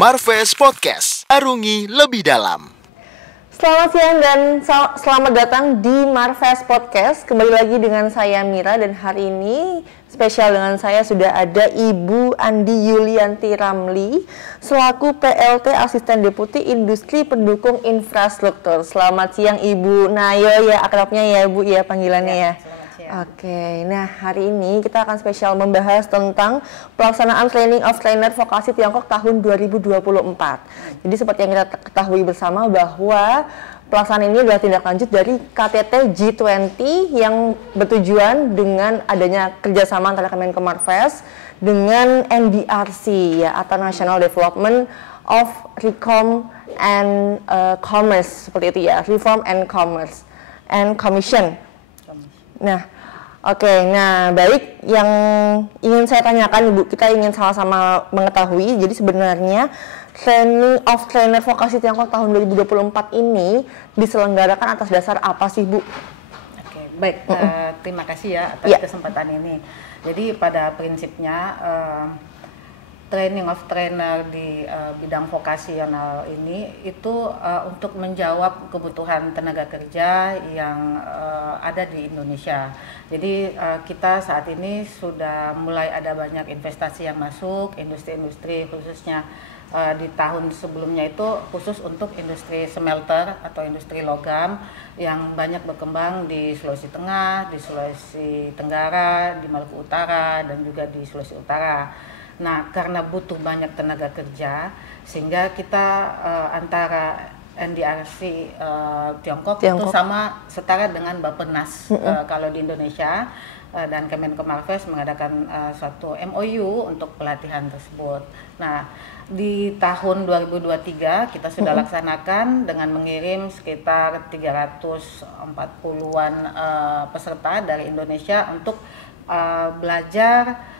Marves Podcast, arungi lebih dalam. Selamat siang dan selamat datang di Marves Podcast. Kembali lagi dengan saya Mira dan hari ini spesial dengan saya sudah ada Ibu Andi Yulianti Ramli selaku PLT Asisten Deputi Industri Pendukung Infrastruktur. Selamat siang Ibu Nayo ya akrabnya ya Bu ya panggilannya ya. Oke, nah hari ini kita akan spesial membahas tentang pelaksanaan Training of Trainer Vokasi Tiongkok tahun 2024. Jadi seperti yang kita ketahui bersama bahwa pelaksanaan ini adalah tindak lanjut dari KTT G20 yang bertujuan dengan adanya kerjasama antara Kemenko Marves dengan NDRC ya atau National Development of Reform and Commerce seperti itu ya, Reform and Commerce and Commission. Nah, nah baik yang ingin saya tanyakan Ibu, kita ingin sama-sama mengetahui, jadi sebenarnya Training of Trainer Vokasi Tiongkok tahun 2024 ini diselenggarakan atas dasar apa sih Bu? Oke, baik, terima kasih ya atas kesempatan ini. Jadi pada prinsipnya Training of Trainer di bidang vokasional ini itu untuk menjawab kebutuhan tenaga kerja yang ada di Indonesia. Jadi kita saat ini sudah mulai ada banyak investasi yang masuk, industri-industri khususnya di tahun sebelumnya itu khusus untuk industri smelter atau industri logam yang banyak berkembang di Sulawesi Tengah, di Sulawesi Tenggara, di Maluku Utara, dan juga di Sulawesi Utara. Nah, karena butuh banyak tenaga kerja, sehingga kita antara NDRC Tiongkok itu sama setara dengan Bappenas kalau di Indonesia, dan Kemenko Marves mengadakan suatu MOU untuk pelatihan tersebut. Nah, di tahun 2023 kita sudah laksanakan dengan mengirim sekitar 340-an peserta dari Indonesia untuk belajar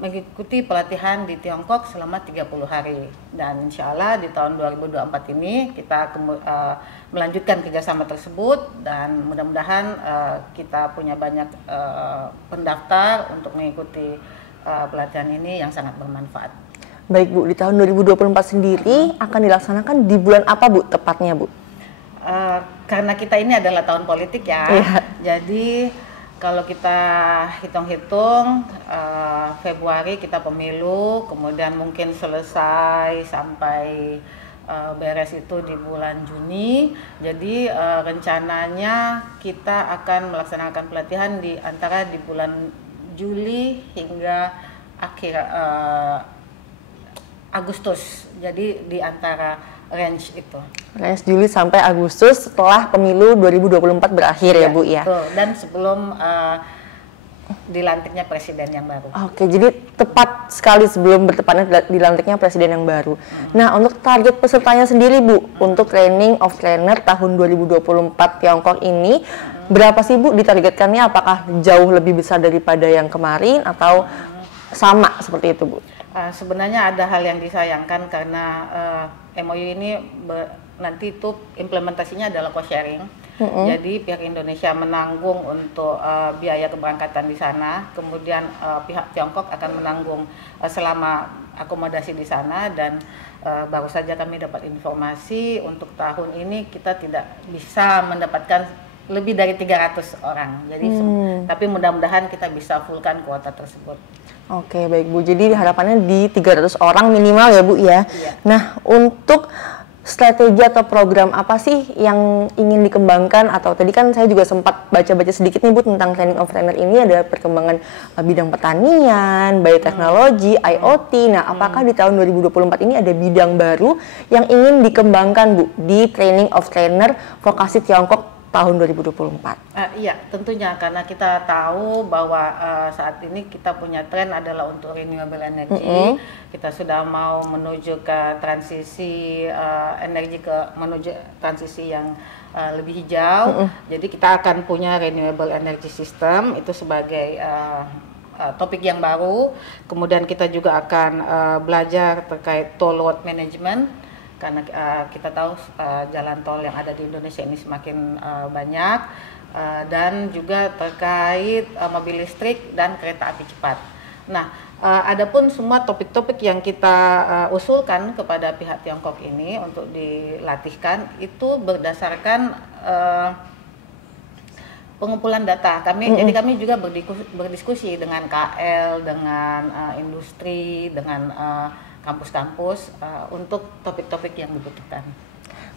mengikuti pelatihan di Tiongkok selama 30 hari, dan insya Allah di tahun 2024 ini kita melanjutkan kerjasama tersebut, dan mudah-mudahan kita punya banyak pendaftar untuk mengikuti pelatihan ini yang sangat bermanfaat. Baik Bu, di tahun 2024 sendiri akan dilaksanakan di bulan apa Bu tepatnya Bu? Karena kita ini adalah tahun politik ya, jadi kalau kita hitung-hitung Februari kita pemilu, kemudian mungkin selesai sampai beres itu di bulan Juni. Jadi rencananya kita akan melaksanakan pelatihan di antara di bulan Juli hingga akhir Agustus. Jadi di antara range itu. Range Juli sampai Agustus setelah pemilu 2024 berakhir ya Bu ya. Betul. Dan sebelum dilantiknya presiden yang baru. Oke, jadi tepat sekali sebelum bertepatnya dilantiknya presiden yang baru. Nah, untuk target pesertanya sendiri Bu, untuk Training of Trainer tahun 2024 Tiongkok ini berapa sih Bu ditargetkannya? Apakah jauh lebih besar daripada yang kemarin atau sama seperti itu Bu? Sebenarnya ada hal yang disayangkan karena MOU ini nanti itu implementasinya adalah cost sharing. Jadi pihak Indonesia menanggung untuk biaya keberangkatan di sana, kemudian pihak Tiongkok akan menanggung selama akomodasi di sana, dan baru saja kami dapat informasi untuk tahun ini kita tidak bisa mendapatkan lebih dari 300 orang. Jadi tapi mudah-mudahan kita bisa fullkan kuota tersebut. Oke, baik Bu. Jadi harapannya di 300 orang minimal ya Bu ya. Iya. Nah, untuk strategi atau program apa sih yang ingin dikembangkan, atau tadi kan saya juga sempat baca-baca sedikit nih Bu tentang Training of Trainer ini ada perkembangan bidang pertanian, bioteknologi, IoT. Nah, apakah di tahun 2024 ini ada bidang baru yang ingin dikembangkan Bu di Training of Trainer Vokasi Tiongkok tahun 2024? Iya, tentunya karena kita tahu bahwa saat ini kita punya tren adalah untuk renewable energy. Kita sudah mau menuju ke transisi menuju transisi yang lebih hijau. Jadi kita akan punya renewable energy system itu sebagai topik yang baru. Kemudian kita juga akan belajar terkait toll road management, karena kita tahu jalan tol yang ada di Indonesia ini semakin banyak, dan juga terkait mobil listrik dan kereta api cepat. Nah, adapun semua topik-topik yang kita usulkan kepada pihak Tiongkok ini untuk dilatihkan itu berdasarkan pengumpulan data kami. Jadi kami juga berdiskusi dengan KL, dengan industri, dengan kampus-kampus untuk topik-topik yang dibutuhkan.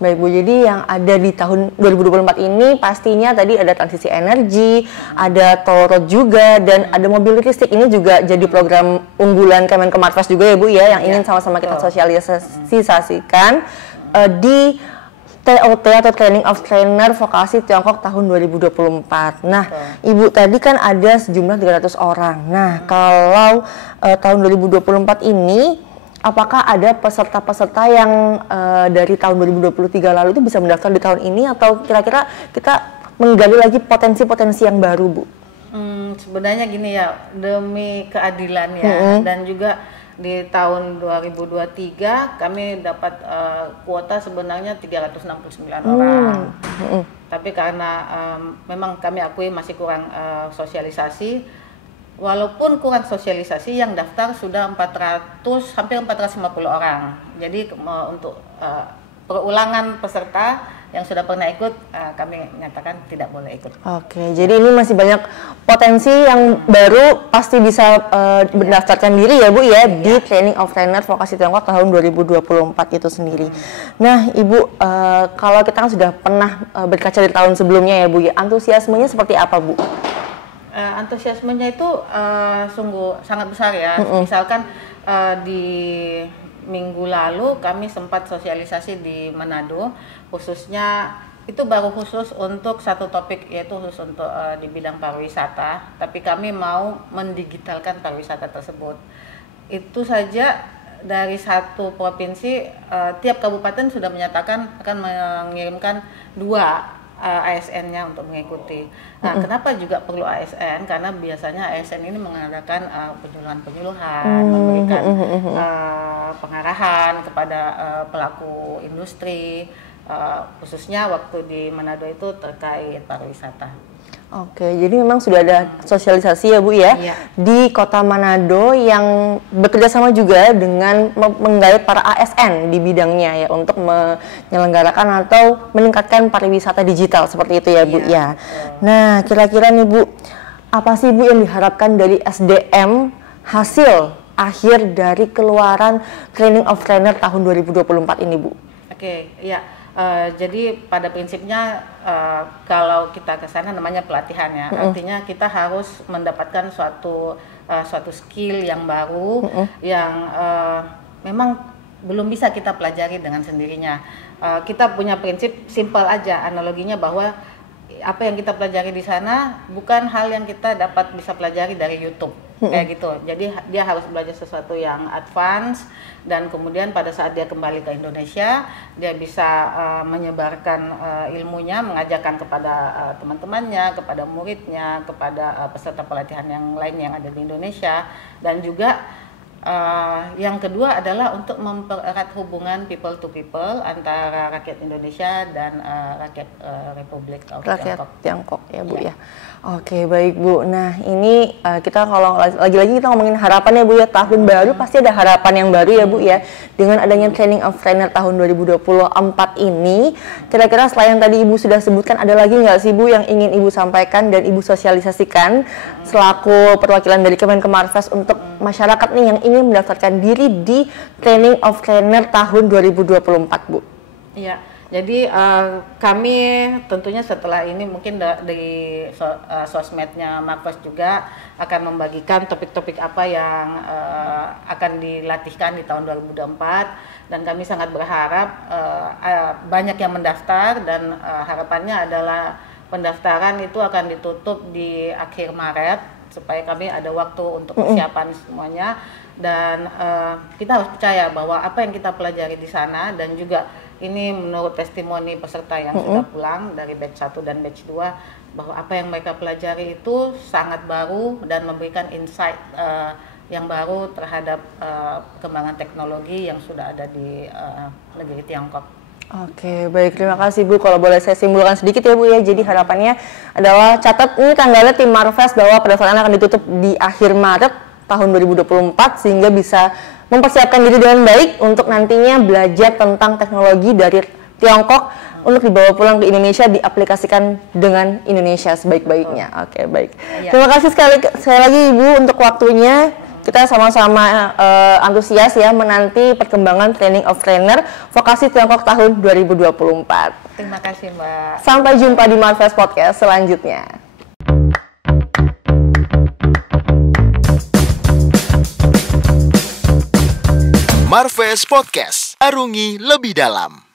Baik Bu, jadi yang ada di tahun 2024 ini pastinya tadi ada transisi energi, ada tol road juga, dan ada mobil listrik. Ini juga jadi program unggulan Kemenkomarves juga ya Bu ya, yang ingin sama-sama kita sosialisasikan di TOT atau Training of Trainer Vokasi Tiongkok tahun 2024. Nah, Ibu tadi kan ada sejumlah 300 orang. Nah, kalau tahun 2024 ini, apakah ada peserta-peserta yang dari tahun 2023 lalu itu bisa mendaftar di tahun ini, atau kira-kira kita menggali lagi potensi-potensi yang baru, Bu? Sebenarnya gini ya, demi keadilan ya, dan juga di tahun 2023 kami dapat kuota sebenarnya 369 orang. Tapi karena memang kami akui masih kurang sosialisasi. Walaupun kurang sosialisasi, yang daftar sudah 400, hampir 450 orang. Jadi untuk perulangan peserta yang sudah pernah ikut, kami nyatakan tidak boleh ikut. Oke, jadi ini masih banyak potensi yang baru pasti bisa mendaftarkan diri ya Bu ya, di Training of Trainer Vokasi Tiongkok tahun 2024 itu sendiri. Nah Ibu, kalau kita kan sudah pernah berkaca di tahun sebelumnya ya Bu ya, antusiasmenya seperti apa Bu? Antusiasmenya itu sungguh sangat besar ya. Misalkan di minggu lalu kami sempat sosialisasi di Manado, khususnya itu baru khusus untuk satu topik, yaitu khusus untuk di bidang pariwisata, tapi kami mau mendigitalkan pariwisata tersebut. Itu saja dari satu provinsi, tiap kabupaten sudah menyatakan akan mengirimkan 2 ASN-nya untuk mengikuti. Nah, kenapa juga perlu ASN? Karena biasanya ASN ini mengadakan penyuluhan-penyuluhan, memberikan pengarahan kepada pelaku industri, khususnya waktu di Manado itu terkait pariwisata. Oke, jadi memang sudah ada sosialisasi ya Bu ya, di Kota Manado yang bekerja sama juga dengan menggait para ASN di bidangnya ya, untuk menyelenggarakan atau meningkatkan pariwisata digital seperti itu ya Bu ya. Nah, kira-kira nih Bu, apa sih Bu yang diharapkan dari SDM hasil akhir dari keluaran Training of Trainer tahun 2024 ini Bu? Oke, ya. Jadi pada prinsipnya kalau kita ke sana namanya pelatihan ya, artinya kita harus mendapatkan suatu skill yang baru yang memang belum bisa kita pelajari dengan sendirinya. Kita punya prinsip simpel aja, analoginya bahwa apa yang kita pelajari di sana bukan hal yang kita dapat bisa pelajari dari YouTube. Kayak gitu. Jadi dia harus belajar sesuatu yang advance, dan kemudian pada saat dia kembali ke Indonesia dia bisa menyebarkan ilmunya, mengajarkan kepada teman-temannya, kepada muridnya, kepada peserta pelatihan yang lain yang ada di Indonesia. Dan juga yang kedua adalah untuk mempererat hubungan people to people antara rakyat Indonesia dan rakyat Republik Tiongkok ya Bu ya. Oke, baik Bu. Nah ini kita kalau lagi-lagi kita ngomongin harapan ya Bu ya, tahun baru pasti ada harapan yang baru ya Bu ya. Dengan adanya Training of Trainer tahun 2024 ini, kira-kira selain yang tadi Ibu sudah sebutkan, ada lagi nggak sih Bu yang ingin Ibu sampaikan dan Ibu sosialisasikan selaku perwakilan dari Kemenkomarves untuk masyarakat nih yang ingin mendaftarkan diri di Training of Trainer tahun 2024 Bu? Iya. Jadi kami tentunya setelah ini mungkin dari sosmednya Marves juga akan membagikan topik-topik apa yang akan dilatihkan di tahun 2024, dan kami sangat berharap banyak yang mendaftar, dan harapannya adalah pendaftaran itu akan ditutup di akhir Maret supaya kami ada waktu untuk persiapan semuanya. Dan kita harus percaya bahwa apa yang kita pelajari di sana, dan juga ini menurut testimoni peserta yang sudah pulang dari batch 1 dan batch 2, bahwa apa yang mereka pelajari itu sangat baru dan memberikan insight yang baru terhadap perkembangan teknologi yang sudah ada di negeri Tiongkok. Oke, baik, terima kasih Bu. Kalau boleh saya simpulkan sedikit ya Bu ya, jadi harapannya adalah catat ini tanggalnya tim Marves bahwa pendaftaran akan ditutup di akhir Maret tahun 2024 sehingga bisa mempersiapkan diri dengan baik untuk nantinya belajar tentang teknologi dari Tiongkok untuk dibawa pulang ke Indonesia, diaplikasikan dengan Indonesia sebaik-baiknya. Oke, baik. Ya. Terima kasih sekali lagi Ibu untuk waktunya. Kita sama-sama antusias ya menanti perkembangan Training of Trainer Vokasi Tiongkok tahun 2024. Terima kasih Mbak. Sampai jumpa di Marves Podcast selanjutnya. Marves Podcast, arungi lebih dalam.